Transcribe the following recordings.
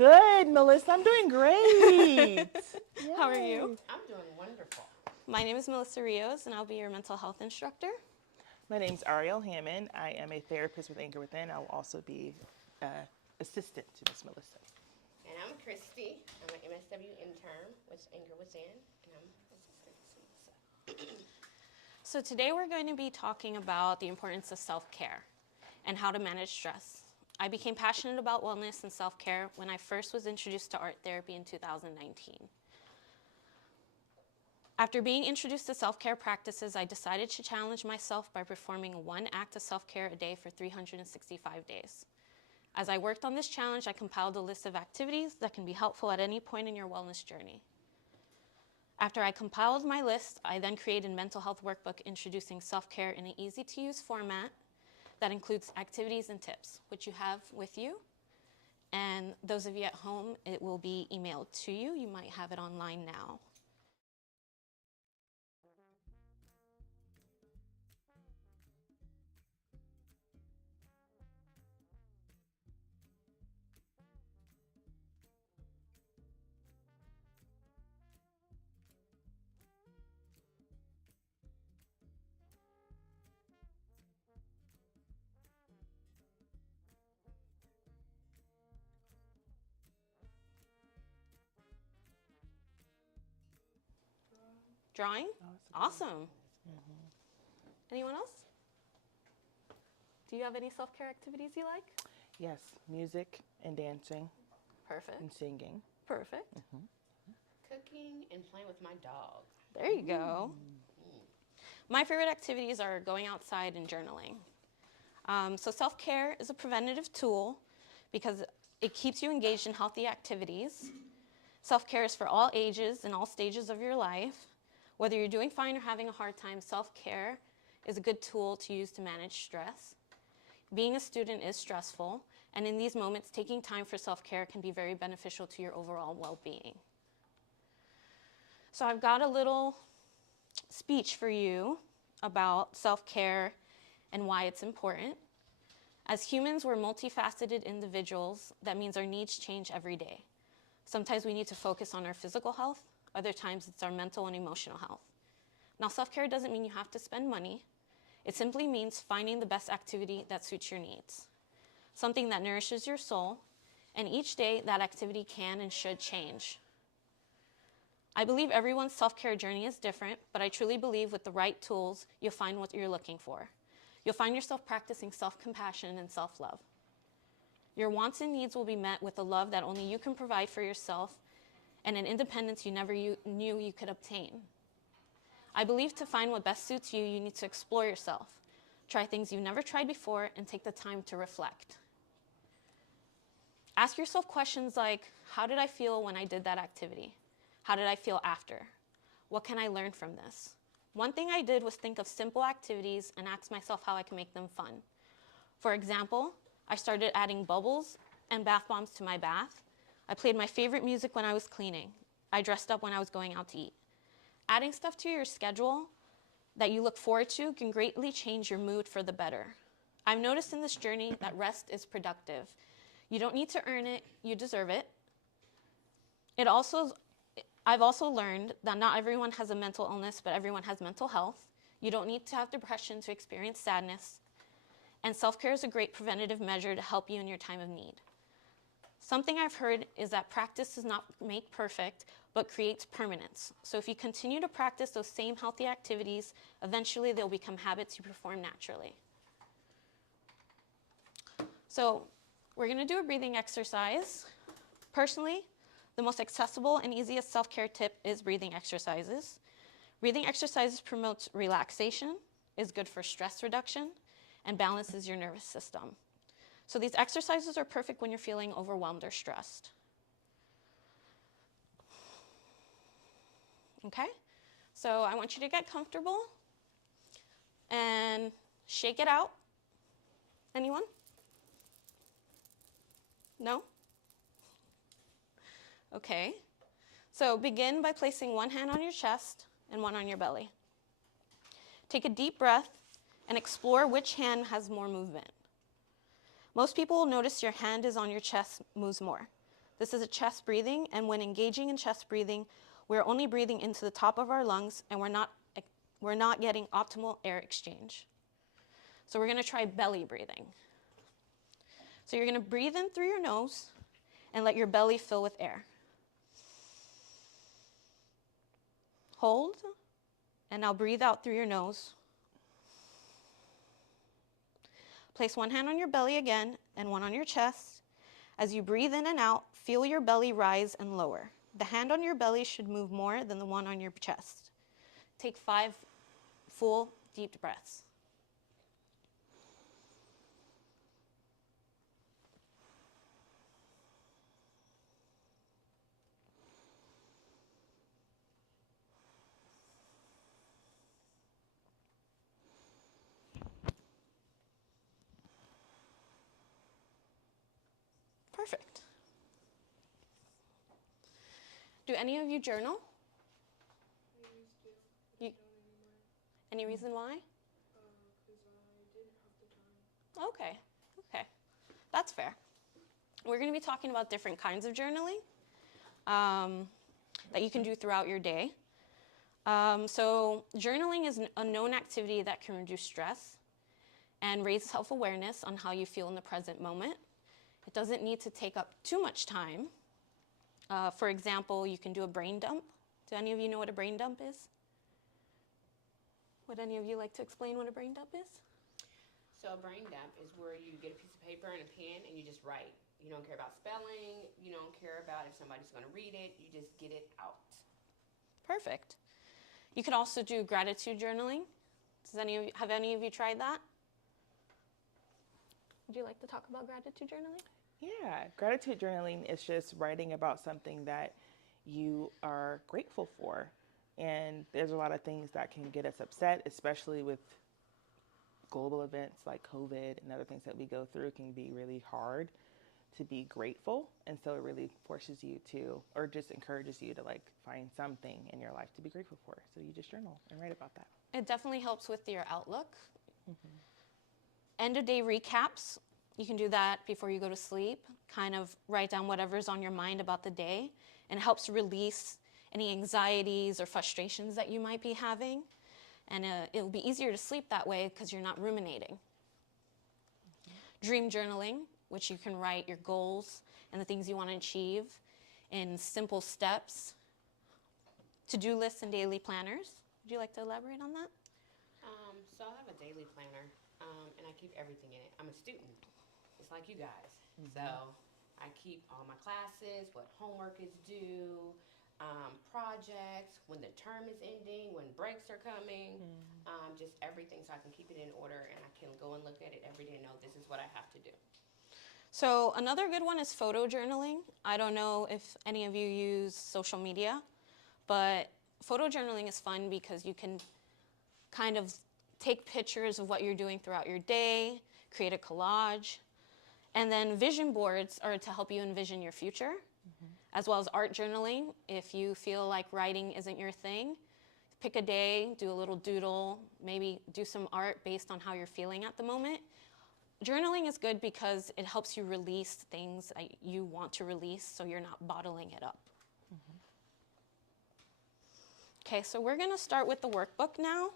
Good, Melissa. I'm doing great. How are you? I'm doing wonderful. My name is Melissa Rios, and I'll be your mental health instructor. My name's Ariel Hammond. I am a therapist with Anchor Within. I'll also be assistant to Miss Melissa. And I'm Christy. I'm an MSW intern with Anchor Within, and I'm assistant to Melissa. So today we're going to be talking about the importance of self-care and how to manage stress. I became passionate about wellness and self-care when I first was introduced to art therapy in 2019. After being introduced to self-care practices, I decided to challenge myself by performing one act of self-care a day for 365 days. As I worked on this challenge, I compiled a list of activities that can be helpful at any point in your wellness journey. After I compiled my list, I then created a mental health workbook introducing self-care in an easy-to-use format that includes activities and tips, which you have with you. And those of you at home, it will be emailed to you. You might have it online now. Drawing? Awesome. Anyone else? Do you have any self-care activities you like? Yes, music and dancing Perfect. and singing. Perfect. Cooking and playing with my dog. There you go. My favorite activities are going outside and journaling. So self-care is a preventative tool because it keeps you engaged in healthy activities. Self-care is for all ages and all stages of your life. Whether you're doing fine or having a hard time, self-care is a good tool to use to manage stress. Being a student is stressful, and in these moments, taking time for self-care can be very beneficial to your overall well-being. So I've got a little speech for you about self-care and why it's important. As humans, we're multifaceted individuals. That means our needs change every day. Sometimes we need to focus on our physical health. Other times it's our mental and emotional health. Now, self-care doesn't mean you have to spend money. It simply means finding the best activity that suits your needs, something that nourishes your soul, and each day that activity can and should change. I believe everyone's self-care journey is different, but I truly believe with the right tools, you'll find what you're looking for. You'll find yourself practicing self-compassion and self-love. Your wants and needs will be met with a love that only you can provide for yourself and an independence you never knew you could obtain. I believe to find what best suits you, you need to explore yourself, try things you've never tried before, and take the time to reflect. Ask yourself questions like, how did I feel when I did that activity? How did I feel after? What can I learn from this? One thing I did was think of simple activities and ask myself how I can make them fun. For example, I started adding bubbles and bath bombs to my bath. I played my favorite music when I was cleaning. I dressed up when I was going out to eat. Adding stuff to your schedule that you look forward to can greatly change your mood for the better. I've noticed in this journey that rest is productive. You don't need to earn it, you deserve it. I've also learned that not everyone has a mental illness, but everyone has mental health. You don't need to have depression to experience sadness. And self-care is a great preventative measure to help you in your time of need. Something I've heard is that practice does not make perfect, but creates permanence. So if you continue to practice those same healthy activities, eventually they'll become habits you perform naturally. So we're going to do a breathing exercise. Personally, the most accessible and easiest self-care tip is breathing exercises. Breathing exercises promotes relaxation, is good for stress reduction, and balances your nervous system. So these exercises are perfect when you're feeling overwhelmed or stressed. Okay, so I want you to get comfortable and shake it out. Anyone? No? Okay, so begin by placing one hand on your chest and one on your belly. Take a deep breath and explore which hand has more movement. Most people will notice your hand is on your chest moves more. This is a chest breathing, and when engaging in chest breathing, we're only breathing into the top of our lungs, and we're not getting optimal air exchange. So we're going to try belly breathing. So you're going to breathe in through your nose and let your belly fill with air. Hold, and now breathe out through your nose. Place one hand on your belly again and one on your chest. As you breathe in and out, feel your belly rise and lower. The hand on your belly should move more than the one on your chest. Take 5 full, deep breaths. Perfect. Do any of you journal? I used to, but I You- don't anymore. Any reason why? Because I didn't have the time. Okay, okay. That's fair. We're going to be talking about different kinds of journaling that you can do throughout your day. So journaling is a known activity that can reduce stress and raise self-awareness on how you feel in the present moment. It doesn't need to take up too much time. For example, you can do a brain dump. Do any of you know what a brain dump is? Would any of you like to explain what a brain dump is? So a brain dump is where you get a piece of paper and a pen and you just write. You don't care about spelling. You don't care about if somebody's going to read it. You just get it out. Perfect. You could also do gratitude journaling. Have any of you tried that? Would you like to talk about gratitude journaling? Yeah, gratitude journaling is just writing about something that you are grateful for. And there's a lot of things that can get us upset, especially with global events like COVID and other things that we go through. It can be really hard to be grateful. And so it really forces you to, or just encourages you to like find something in your life to be grateful for. So you just journal and write about that. It definitely helps with your outlook. End of day recaps. You can do that before you go to sleep. Kind of write down whatever's on your mind about the day, and it helps release any anxieties or frustrations that you might be having. And it'll be easier to sleep that way because you're not ruminating. Dream journaling, which you can write your goals and the things you want to achieve in simple steps. To-do lists and daily planners. Would you like to elaborate on that? So I have a daily planner, and I keep everything in it. I'm a student, just like you guys. So I keep all my classes, what homework is due, projects, when the term is ending, when breaks are coming, just everything so I can keep it in order and I can go and look at it every day and know this is what I have to do. So another good one is photo journaling. I don't know if any of you use social media, but photo journaling is fun because you can kind of take pictures of what you're doing throughout your day, create a collage, and then vision boards are to help you envision your future, as well as art journaling. If you feel like writing isn't your thing, pick a day, do a little doodle, maybe do some art based on how you're feeling at the moment. Journaling is good because it helps you release things that you want to release so you're not bottling it up. Okay, so we're going to start with the workbook now.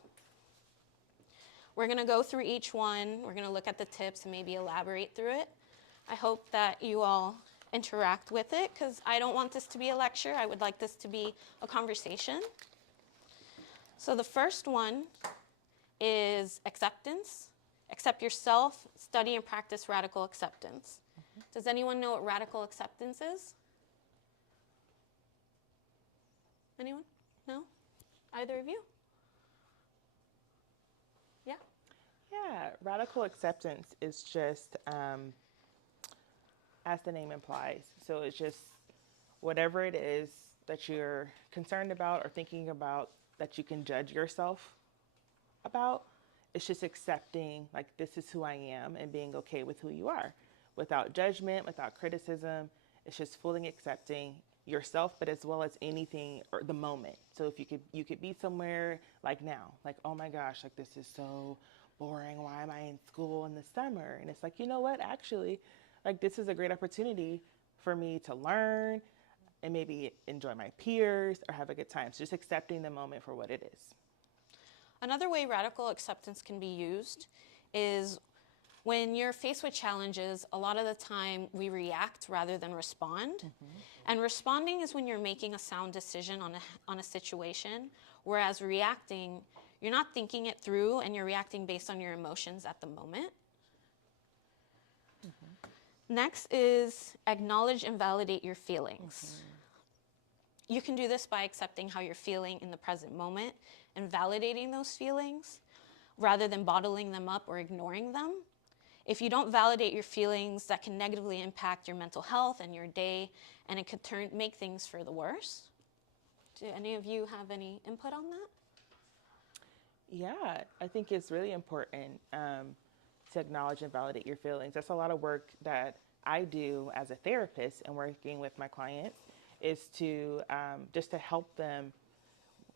We're going to go through each one. We're going to look at the tips and maybe elaborate through it. I hope that you all interact with it because I don't want this to be a lecture. I would like this to be a conversation. So the first one is acceptance. Accept yourself, study and practice radical acceptance. Does anyone know what radical acceptance is? Anyone? No? Either of you? Yeah? Yeah, radical acceptance is just, as the name implies, so it's just whatever it is that you're concerned about or thinking about that you can judge yourself about, it's just accepting, like, this is who I am and being okay with who you are without judgment, without criticism. It's just fully accepting yourself, but as well as anything or the moment. So if you could be somewhere like now, like, oh my gosh, like this is so boring. Why am I in school in the summer? And it's like, you know what, actually, like this is a great opportunity for me to learn and maybe enjoy my peers or have a good time. So just accepting the moment for what it is. Another way radical acceptance can be used is when you're faced with challenges, a lot of the time we react rather than respond. And responding is when you're making a sound decision on a situation, whereas reacting, you're not thinking it through and you're reacting based on your emotions at the moment. Next is acknowledge and validate your feelings. You can do this by accepting how you're feeling in the present moment and validating those feelings rather than bottling them up or ignoring them. If you don't validate your feelings, that can negatively impact your mental health and your day, and it could make things for the worse. Do any of you have any input on that? Yeah, I think it's really important to acknowledge and validate your feelings. That's a lot of work that I do as a therapist and working with my clients, is to just to help them,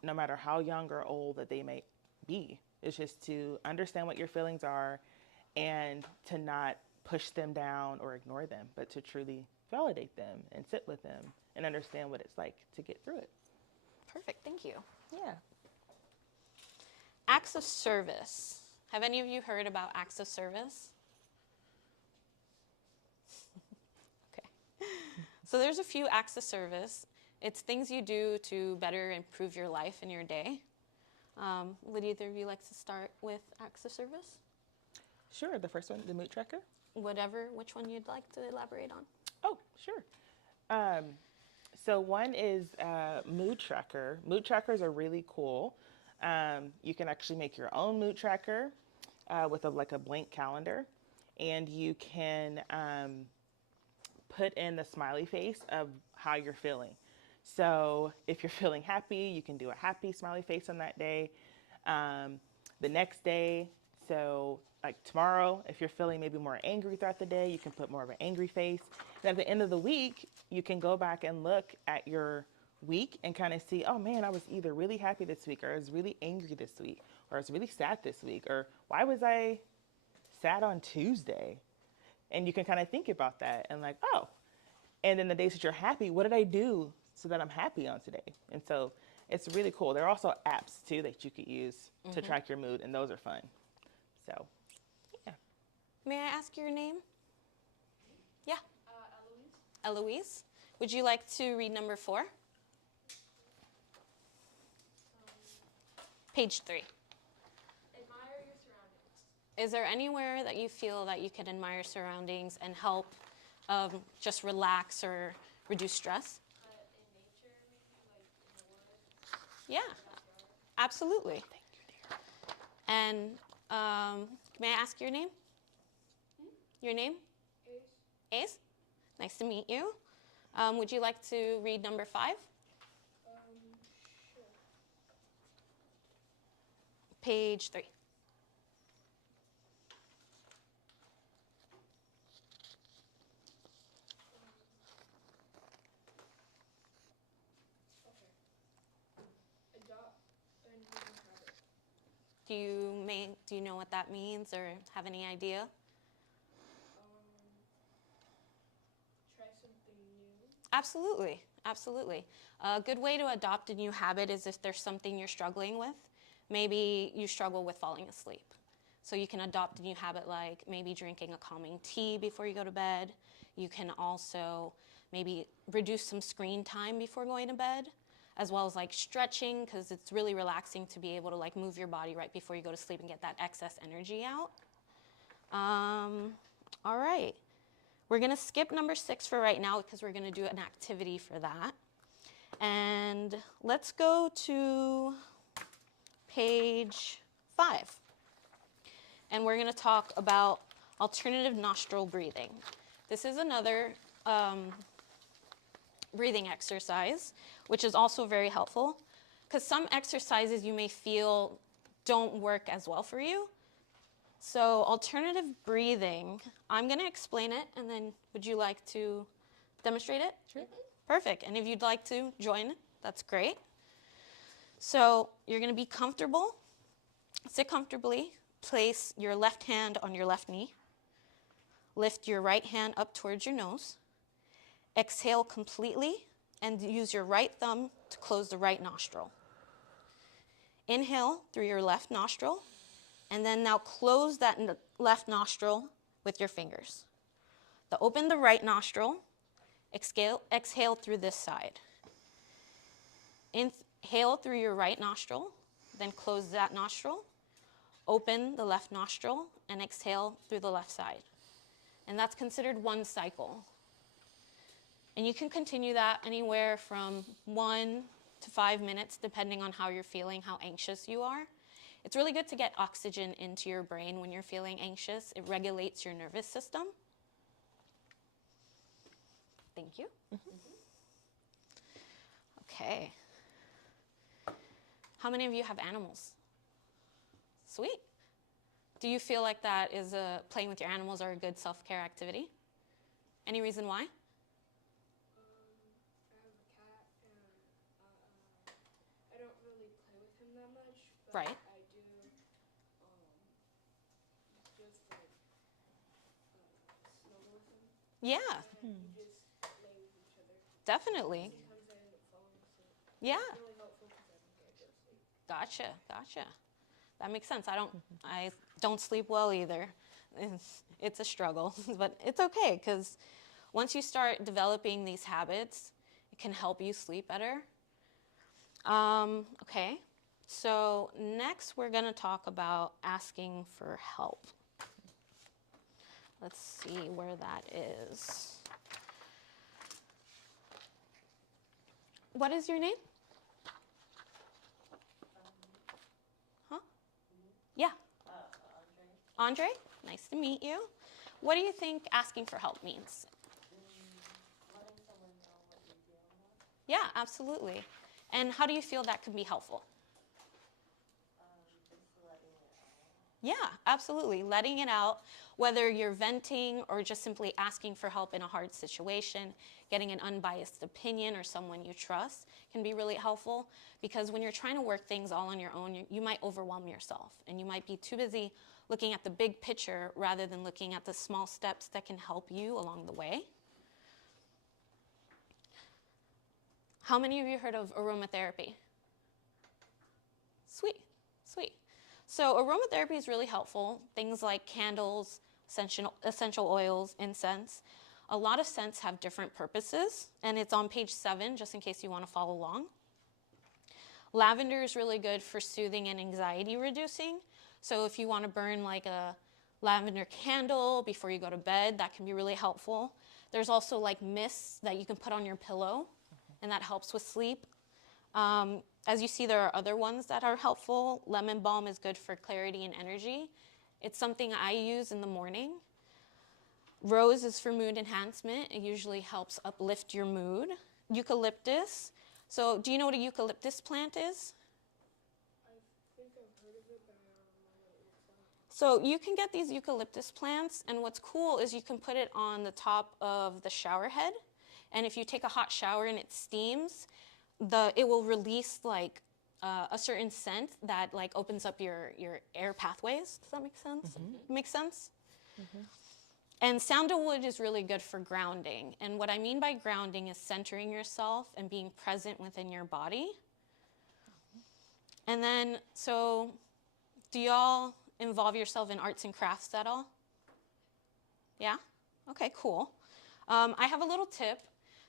no matter how young or old that they may be. It's just to understand what your feelings are and to not push them down or ignore them, but to truly validate them and sit with them and understand what it's like to get through it. Perfect, thank you. Yeah. Acts of service. Have any of you heard about acts of service? Okay. So there's a few acts of service. It's things you do to better improve your life and your day. Would either of you like to start with acts of service? Sure. The first one, the mood tracker. Which one you'd like to elaborate on? Oh, sure. So one is mood tracker. Mood trackers are really cool. You can actually make your own mood tracker with a blank calendar, and you can put in the smiley face of how you're feeling. So if you're feeling happy, you can do a happy smiley face on that day. The next day, so like tomorrow, if you're feeling maybe more angry throughout the day, you can put more of an angry face. And at the end of the week, you can go back and look at your week and kind of see, oh man, I was either really happy this week, or I was really angry this week, or I was really sad this week, or why was I sad on Tuesday? And you can kind of think about that and like, oh, and then the days that you're happy, what did I do so that I'm happy on today? And so it's really cool. There are also apps too that you could use to track your mood, and those are fun. So, yeah. May I ask your name? Yeah. Eloise. Would you like to read number 4? Page 3. Admire your surroundings. Is there anywhere that you feel that you can admire surroundings and help just relax or reduce stress? In nature, maybe, like in the woods. Yeah, absolutely. Thank you, dear. And may I ask your name? Your name? Ace. Ace? Nice to meet you. Would you like to read number 5? Sure. Page 3. Okay. Adopt a new habit. Do you know what that means or have any idea? Try something new. Absolutely, absolutely. A good way to adopt a new habit is if there's something you're struggling with. Maybe you struggle with falling asleep. So you can adopt a new habit like maybe drinking a calming tea before you go to bed. You can also maybe reduce some screen time before going to bed, as well as like stretching, because it's really relaxing to be able to like move your body right before you go to sleep and get that excess energy out. All right. We're going to skip number 6 for right now because we're going to do an activity for that. And let's go to page 5. And we're going to talk about alternative nostril breathing. This is another breathing exercise, which is also very helpful because some exercises you may feel don't work as well for you. So alternative breathing, I'm going to explain it, and then would you like to demonstrate it? Sure. Perfect. And if you'd like to join, that's great. So you're going to be comfortable. Sit comfortably. Place your left hand on your left knee. Lift your right hand up towards your nose. Exhale completely and use your right thumb to close the right nostril. Inhale through your left nostril, and then now close that left nostril with your fingers. Open the right nostril, exhale through this side. Inhale through your right nostril, then close that nostril. Open the left nostril and exhale through the left side. And that's considered one cycle. And you can continue that anywhere from 1 to 5 minutes, depending on how you're feeling, how anxious you are. It's really good to get oxygen into your brain when you're feeling anxious. It regulates your nervous system. Thank you. Okay. How many of you have animals? Sweet. Do you feel like that is playing with your animals are a good self-care activity? Any reason why? I have a cat, and I don't really play with him that much, but Right. I do just like snuggle with him, Yeah, and we just lay with each other. definitely. Sometimes I end up falling asleep. Yeah. It's really helpful because I don't get to go to sleep. Gotcha. That makes sense. I don't sleep well either. It's a struggle, but it's okay because once you start developing these habits, it can help you sleep better. Okay, so next we're going to talk about asking for help. Let's see where that is. What is your name? Huh? Yeah. Andre, nice to meet you. What do you think asking for help means? Letting someone know what you're dealing with. Yeah, absolutely. And how do you feel that could be helpful? Just letting it out. Yeah, absolutely. Letting it out, whether you're venting or just simply asking for help in a hard situation, getting an unbiased opinion or someone you trust can be really helpful because when you're trying to work things all on your own, you might overwhelm yourself and you might be too busy looking at the big picture rather than looking at the small steps that can help you along the way. How many of you heard of aromatherapy? Sweet. So aromatherapy is really helpful. Things like candles, essential oils, incense. A lot of scents have different purposes, and it's on page 7, just in case you want to follow along. Lavender is really good for soothing and anxiety reducing. So if you want to burn like a lavender candle before you go to bed, that can be really helpful. There's also like mists that you can put on your pillow, and that helps with sleep. As you see, there are other ones that are helpful. Lemon balm is good for clarity and energy. It's something I use in the morning. Rose is for mood enhancement. It usually helps uplift your mood. Eucalyptus. So do you know what a eucalyptus plant is? I think I've heard of it, but I don't know what it looks like. So you can get these eucalyptus plants, and what's cool is you can put it on the top of the shower head. And if you take a hot shower and it steams, it will release like a certain scent that like opens up your air pathways. Does that make sense? Makes sense? And sandalwood is really good for grounding. And what I mean by grounding is centering yourself and being present within your body. And then, so do y'all involve yourself in arts and crafts at all? Yeah? Okay, cool. I have a little tip.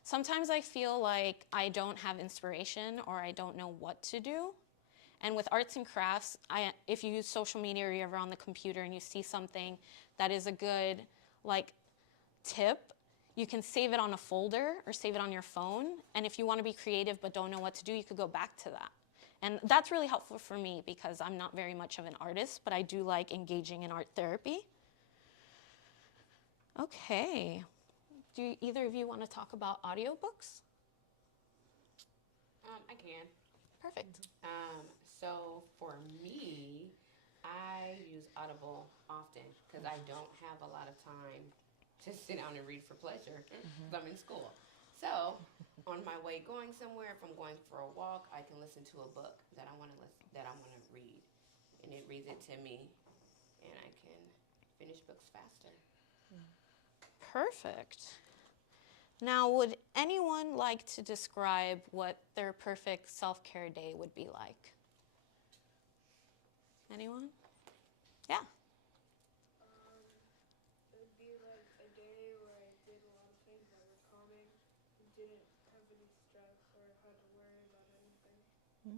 Sometimes I feel like I don't have inspiration or I don't know what to do. And with arts and crafts, if you use social media or you're ever on the computer and you see something that is a good like tip, you can save it on a folder or save it on your phone. And if you want to be creative but don't know what to do, you could go back to that. And that's really helpful for me because I'm not very much of an artist, but I do like engaging in art therapy. Okay. Do either of you want to talk about audiobooks? I can. Perfect. So for me, I use Audible often because I don't have a lot of time to sit down and read for pleasure because I'm in school. So on my way going somewhere, if I'm going for a walk, I can listen to a book that I want to read, and it reads it to me, and I can finish books faster. Perfect. Now, would anyone like to describe what their perfect self-care day would be like? Anyone? Yeah. It would be like a day where I did a lot of things that were calming and didn't have any stress or had to worry about anything.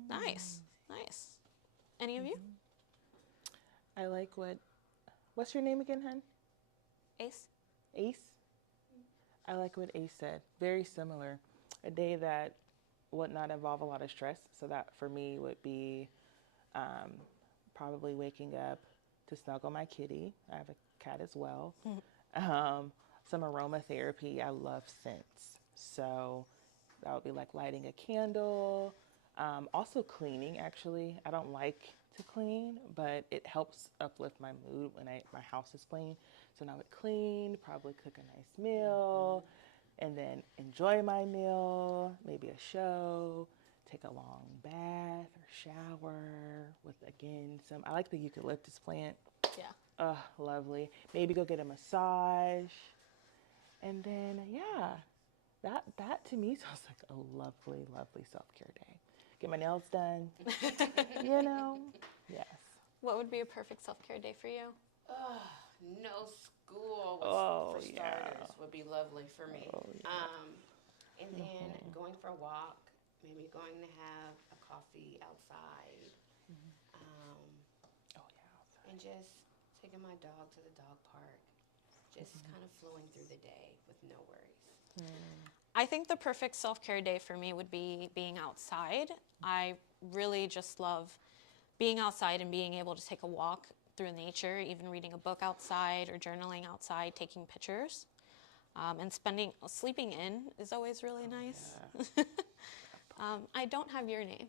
Nice. Nice. Any of you? I like what's your name again, hun? Ace? Ace? I like what Ace said. Very similar. A day that would not involve a lot of stress. So that for me would be probably waking up to snuggle my kitty. I have a cat as well. Some aromatherapy. I love scents. So that would be like lighting a candle. Also cleaning, actually. I don't like to clean, but it helps uplift my mood when my house is clean. So now I would clean, probably cook a nice meal, and then enjoy my meal, maybe a show, take a long bath or shower with, again, I like the eucalyptus plant. Yeah. Oh, lovely. Maybe go get a massage. And then, yeah, that to me sounds like a lovely, lovely self-care day. Get my nails done, yes. What would be a perfect self-care day for you? No school Oh, for yeah. starters would be lovely for me. Oh, yeah. And then going for a walk, maybe going to have a coffee outside. Oh, yeah. And just taking my dog to the dog park. Just kind of flowing through the day with no worries. I think the perfect self-care day for me would be being outside. I really just love being outside and being able to take a walk through nature, even reading a book outside or journaling outside, taking pictures. And sleeping in is always really nice. Yeah. I don't have your name.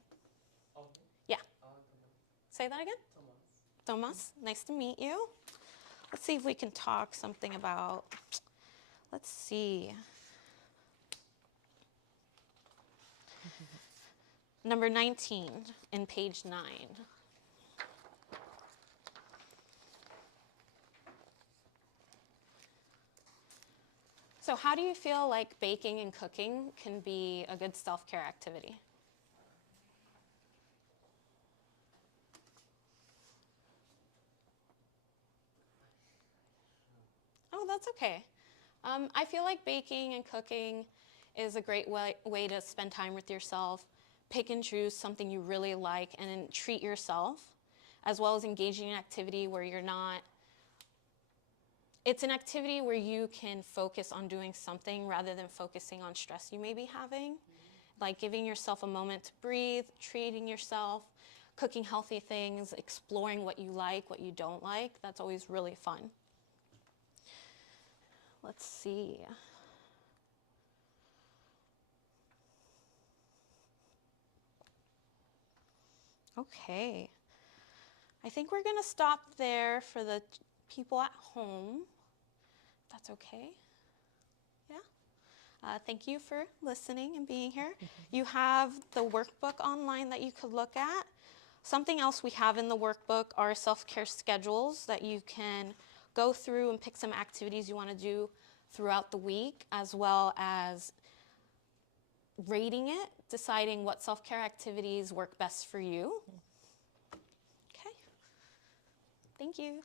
Yeah. Say that again? Thomas. Nice to meet you. Let's see if we can talk something about, let's see. Number 19 in page 9. So how do you feel like baking and cooking can be a good self-care activity? Oh, that's okay. I feel like baking and cooking is a great way to spend time with yourself, pick and choose something you really like, and then treat yourself, as well as engaging in an activity where it's an activity where you can focus on doing something rather than focusing on stress you may be having. Like giving yourself a moment to breathe, treating yourself, cooking healthy things, exploring what you like, what you don't like. That's always really fun. Let's see. Okay. I think we're going to stop there for the people at home. That's okay. Yeah. Thank you for listening and being here. You have the workbook online that you could look at. Something else we have in the workbook are self-care schedules that you can go through and pick some activities you want to do throughout the week, as well as rating it, deciding what self-care activities work best for you. Okay. Thank you.